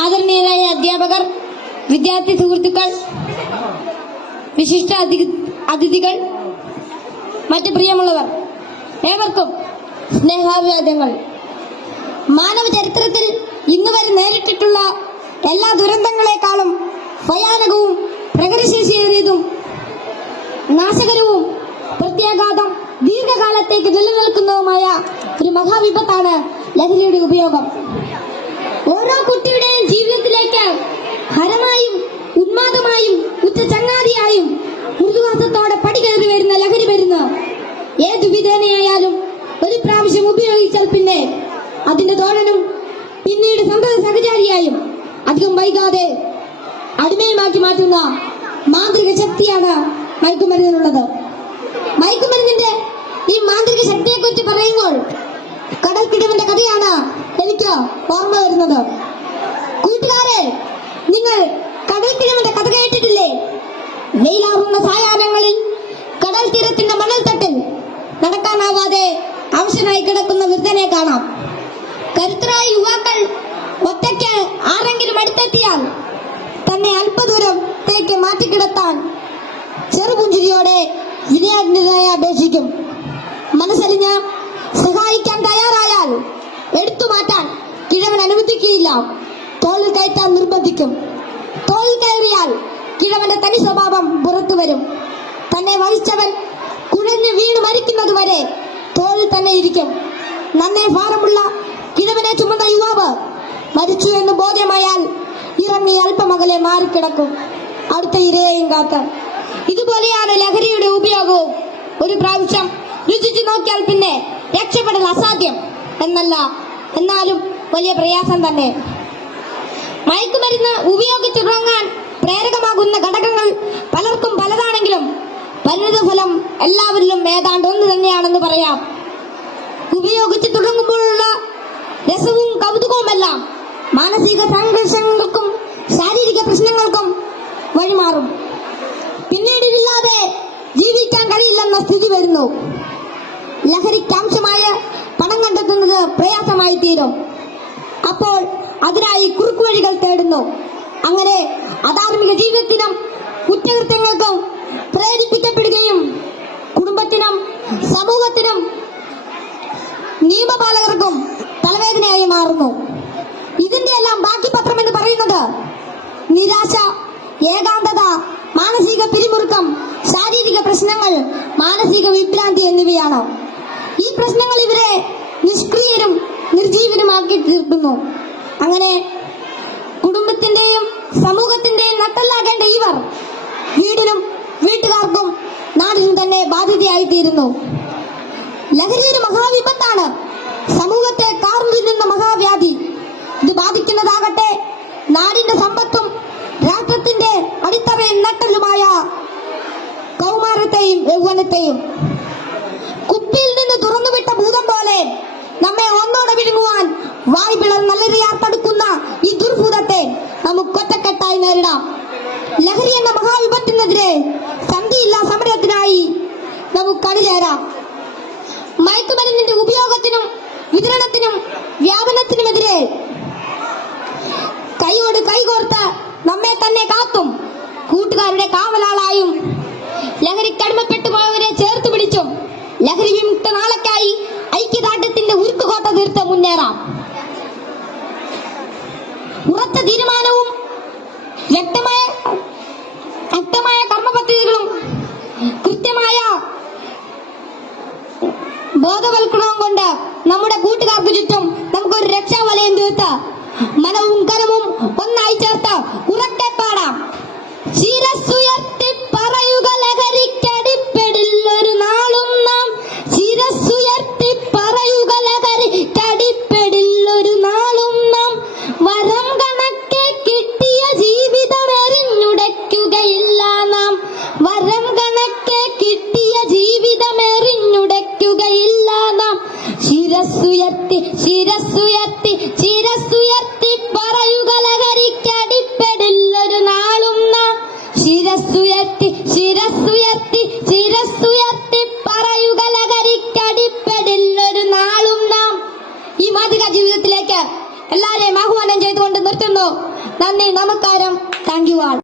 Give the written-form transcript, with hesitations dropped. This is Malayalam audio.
ആദരണീയരായ അധ്യാപകർ, വിദ്യാർത്ഥി സുഹൃത്തുക്കൾ, വിശിഷ്ട അതിഥികൾ, മറ്റ് പ്രിയമുള്ളവർ, ഏവർക്കും സ്നേഹാഭിവാദ്യങ്ങൾ. മാനവ ചരിത്രത്തിൽ ഇന്നുവരെ നേരിട്ടിട്ടുള്ള എല്ലാ ദുരന്തങ്ങളെക്കാളും ഭയാനകവും പ്രകൃതിശേഷിയേറിയതും നാശകരവും പ്രത്യാഘാതം ദീർഘകാലത്തേക്ക് നിലനിൽക്കുന്നതുമായ ഒരു മഹാവിപത്താണ് ലഹരിയുടെ ഉപയോഗം. ഓരോ കുട്ടിയുടെയും ജീവിതത്തിലേക്ക് ഹരമായും ഉന്മാദമായും ഉച്ച ചങ്ങാതിയായും മൃദുവാസത്തോടെ പടികയറി വരുന്ന ലഹരി മരുന്ന് ഏതു വിധേനയായാലും ഒരു പ്രാവശ്യം ഉപയോഗിച്ചാൽ പിന്നെ അതിന്റെ തോഴനും പിന്നീട് സന്തത സഹചാരിയായും അധികം വൈകാതെ അടിമയുമാക്കി മാറ്റുന്ന മാന്ത്രിക ശക്തിയാണ് മയക്കുമരുന്നിനുള്ളത്. മയക്കുമരുന്നിന്റെ ഈ മാന്ത്രിക ശക്തിയെക്കുറിച്ച് പറയുമ്പോൾ കടൽക്കിടവിന്റെ കഥയാണ് എനിക്ക് ഓർമ്മ വരുന്നത്. കൂട്ടുകാരെ, നിങ്ങൾ കടൽക്കിടവിന്റെ കഥ കേട്ടിട്ടില്ലേ? വെയിലാറുന്ന സായാഹ്നങ്ങളിൽ കടൽ തീരത്തിന്റെ മണൽത്തട്ടിൽ നടക്കാനാവാതെ അവശനായി കിടക്കുന്ന വൃദ്ധനെ കാണാം. കരുത്തരായ യുവാക്കൾ ഒറ്റയ്ക്ക് ആരെങ്കിലും അടുത്തെത്തിയാൽ തന്നെ അല്പദൂരത്തേക്ക് മാറ്റിക്കിടത്താൻ ചെറുപുഞ്ചിരിയോടെ വിനയാജ്ഞനായി അപേക്ഷിക്കും. മനസ്സലിഞ്ഞ് സഹായിക്കാൻ തയ്യാറായാൽ എടുത്തു മാറ്റാൻ കിഴവൻ അനുവദിക്കുകയില്ല. തോളിൽ കയറ്റാൻ നിർബന്ധിക്കും. തോളിൽ കയറിയാൽ കിഴവന്റെ തനി സ്വഭാവം പുറത്തു വരും. തന്നെ വഹിച്ചവൻ കുഴഞ്ഞു വീണ് മരിക്കുന്നതുവരെ തോളിൽ തന്നെ ഇരിക്കും. നന്നേ ഭാരമുള്ള കിഴവനെ ചുമന്ന യുവാവ് മരിച്ചു എന്ന് ബോധ്യമായാൽ ഇറങ്ങി അല്പമകലെ മാറിക്കിടക്കും, അടുത്ത ഇരയെയും കാത്ത്. ഇതുപോലെയാണ് ലഹരിയുടെ ഉപയോഗവും. ഒരു പ്രാവശ്യം രുചിച്ചു നോക്കിയാൽ പിന്നെ രക്ഷപ്പെടൽ അസാധ്യം എന്നല്ല, എന്നാലും വലിയ പ്രയാസം തന്നെ. മയക്കുമരുന്ന് ഉപയോഗിച്ചിറങ്ങാൻ പ്രേരകമാകുന്ന ഘടകങ്ങൾ പലർക്കും പലതാണെങ്കിലും പരിണിതഫലം എല്ലാവരിലും ഏതാണ്ട് ഒന്ന് തന്നെയാണെന്ന് പറയാം. ഉപയോഗിച്ച് തുടങ്ങുമ്പോഴുള്ള രസവും കൗതുകവുമെല്ലാം മാനസിക സംഘർഷങ്ങൾക്കും ശാരീരിക പ്രശ്നങ്ങൾക്കും വഴിമാറും. പിന്നീട് ഇതില്ലാതെ ജീവിക്കാൻ കഴിയില്ലെന്ന സ്ഥിതി വരുന്നു. ലഹരിക്കാംശമായ പണം കണ്ടെത്തുന്നത് പ്രയാസമായി തീരും. അപ്പോൾ അതിനായി കുറുക്കുവഴികൾ തേടുന്നു. അങ്ങനെ അധാർമിക ജീവിതത്തിനും കുറ്റകൃത്യങ്ങൾക്കും പ്രേരിപ്പിക്കപ്പെടുകയും കുടുംബത്തിനും സമൂഹത്തിനും നിയമപാലകർക്കും തലവേദനയായി മാറുന്നു. ഇതിന്റെ എല്ലാം ബാക്കി പത്രം എന്ന് പറയുന്നത് നിരാശ, ഏകാന്തത, മാനസിക പിരിമുറുക്കം, ശാരീരിക പ്രശ്നങ്ങൾ, മാനസിക വിഭ്രാന്തി എന്നിവയാണ്. ഈ പ്രശ്നങ്ങൾ ഇവരെ നിഷ്ക്രിയരും നിർജീവനുമാക്കി തീർക്കുന്നു. അങ്ങനെ കുടുംബത്തിന്റെയും സമൂഹത്തിന്റെയും നട്ടല്ലാകേണ്ട ഇവർ വീടിനും വീട്ടുകാർക്കും നാടിനും തന്നെ ബാധ്യതയായി തീരുന്നു. ലഹരി ഒരു മഹാവിപത്താണ്, സമൂഹത്തെ കാർന്നു തിന്നുന്ന മഹാവ്യാധി. ഇത് ബാധിക്കുന്നതാകട്ടെ നാടിന്റെ സമ്പത്തും രാഷ്ട്രത്തിന്റെ അടിത്തറയും നട്ടലുമായ കൗമാരത്തെയും യൗവനത്തെയും. കുപ്പിയിൽ നിന്ന് തുറന്നുവിട്ട ഭൂതം പോലെ നമ്മെ ഒന്നോടെ വിഴുങ്ങുവാൻ വായ് പിളർന്നലറിയാൻ തടുക്കുന്ന ഈ ദുർഭൂതത്തെ നമുക്ക് ഒറ്റക്കെട്ടായി നേരിടാം. ലഹരി എന്ന മഹാവിപത്തിനെതിരെ സന്ധിയില്ലാ സമരത്തിനായി നമുക്ക് അണിചേരാം. മയക്കുമരുന്നിന്റെ ഉപയോഗത്തിനും വിതരണത്തിനും വ്യാപനത്തിനുമെതിരെ കൈയോട് കൈകോർത്ത് നമ്മെ തന്നെ കാത്തും കൂട്ടുകാരുടെ കാവലാളായും ലഹരിക്കടിമപ്പെട്ടു പോയവരെ ചേർത്ത് പിടിച്ചും ലഹരി വിമുക്ത നാളേക്കായി ഐക്യദാർഢ്യത്തിന്റെ ഉരുക്കുകോട്ട തീർത്ത് മുന്നേറാം. ഉറച്ച തീരുമാനവും വ്യക്തമായ കർമ്മപദ്ധതികളും കൃത്യമായ ബോധവൽക്കരണവും കൊണ്ട് നമ്മുടെ കൂട്ടുകാർക്ക് ചുറ്റും നമുക്കൊരു രക്ഷാവലയം തീർത്ത് മനവും കരവും ഒന്നായി ചേർത്ത് ഉറക്കെ പാടാം. ശിരസ്സുയർത്തി പറയുക ലഹരിക്കടിപ്പെടില്ലൊരു നാളും നാം. ശിരസ്സുയർത്തി പറയുക ലഹരിക്കടിപ്പെടില്ലൊരു നാളും നാം. വരം കണക്കെ കിട്ടിയ ജീവിതം എറിഞ്ഞുടയ്ക്കുകയില്ല നാം. വരം കണക്കെ കിട്ടിയ ജീവിതം എറിഞ്ഞുടയ്ക്കുകയില്ല നാം. ശിരസ്സുയർത്തി ശിരസ്സുയർത്തി ശിരസ് നന്ദി, നമസ്കാരം. Thank you all.